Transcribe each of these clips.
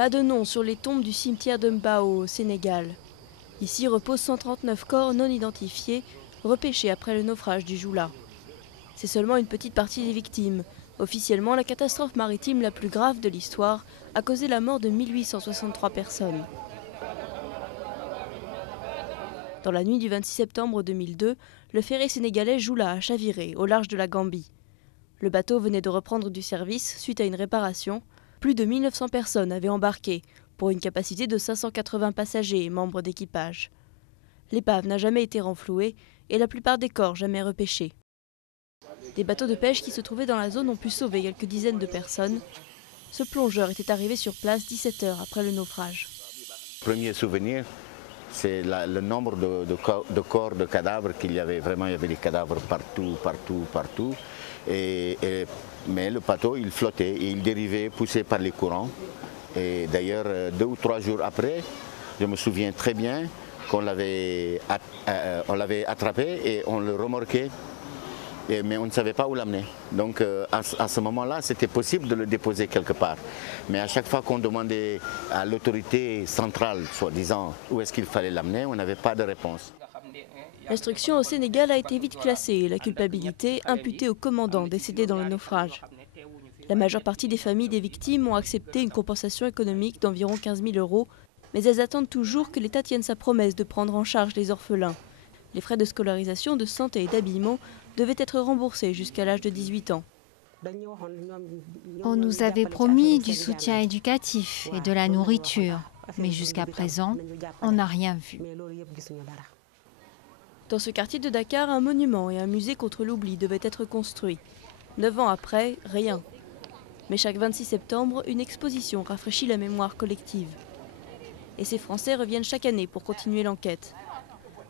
Pas de nom sur les tombes du cimetière de Mbao au Sénégal. Ici reposent 139 corps non identifiés, repêchés après le naufrage du Jula. C'est seulement une petite partie des victimes. Officiellement, la catastrophe maritime la plus grave de l'histoire a causé la mort de 1863 personnes. Dans la nuit du 26 septembre 2002, le ferry sénégalais Jula a chaviré au large de la Gambie. Le bateau venait de reprendre du service suite à une réparation. Plus de 1900 personnes avaient embarqué, pour une capacité de 580 passagers et membres d'équipage. L'épave n'a jamais été renflouée et la plupart des corps jamais repêchés. Des bateaux de pêche qui se trouvaient dans la zone ont pu sauver quelques dizaines de personnes. Ce plongeur était arrivé sur place 17 heures après le naufrage. Premier souvenir, c'est le nombre de corps, de cadavres qu'il y avait. Vraiment, il y avait des cadavres partout. Mais le bateau, il flottait et il dérivait, poussé par les courants. Et d'ailleurs, 2 ou 3 jours après, je me souviens très bien qu'on l'avait attrapé et on le remorquait. Mais on ne savait pas où l'amener. Donc à ce moment-là, c'était possible de le déposer quelque part. Mais à chaque fois qu'on demandait à l'autorité centrale, soi-disant, où est-ce qu'il fallait l'amener, on n'avait pas de réponse. L'instruction au Sénégal a été vite classée et la culpabilité imputée au commandant décédé dans le naufrage. La majeure partie des familles des victimes ont accepté une compensation économique d'environ 15 000 €, mais elles attendent toujours que l'État tienne sa promesse de prendre en charge les orphelins. Les frais de scolarisation, de santé et d'habillement devaient être remboursés jusqu'à l'âge de 18 ans. On nous avait promis du soutien éducatif et de la nourriture, mais jusqu'à présent, on n'a rien vu. Dans ce quartier de Dakar, un monument et un musée contre l'oubli devaient être construits. 9 ans après, rien. Mais chaque 26 septembre, une exposition rafraîchit la mémoire collective. Et ces Français reviennent chaque année pour continuer l'enquête.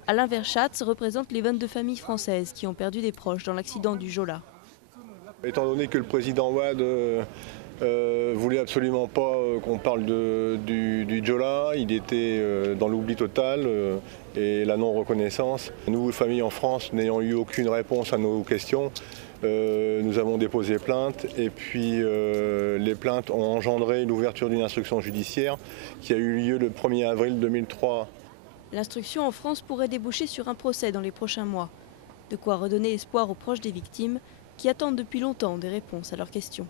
Alain Verschatz représente les 22 familles françaises qui ont perdu des proches dans l'accident du Jola. Étant donné que le président Wade voulait absolument pas qu'on parle du Jola, il était dans l'oubli total et la non-reconnaissance. Nous, familles en France, n'ayant eu aucune réponse à nos questions, nous avons déposé plainte et puis les plaintes ont engendré l'ouverture d'une instruction judiciaire qui a eu lieu le 1er avril 2003. L'instruction en France pourrait déboucher sur un procès dans les prochains mois. De quoi redonner espoir aux proches des victimes qui attendent depuis longtemps des réponses à leurs questions.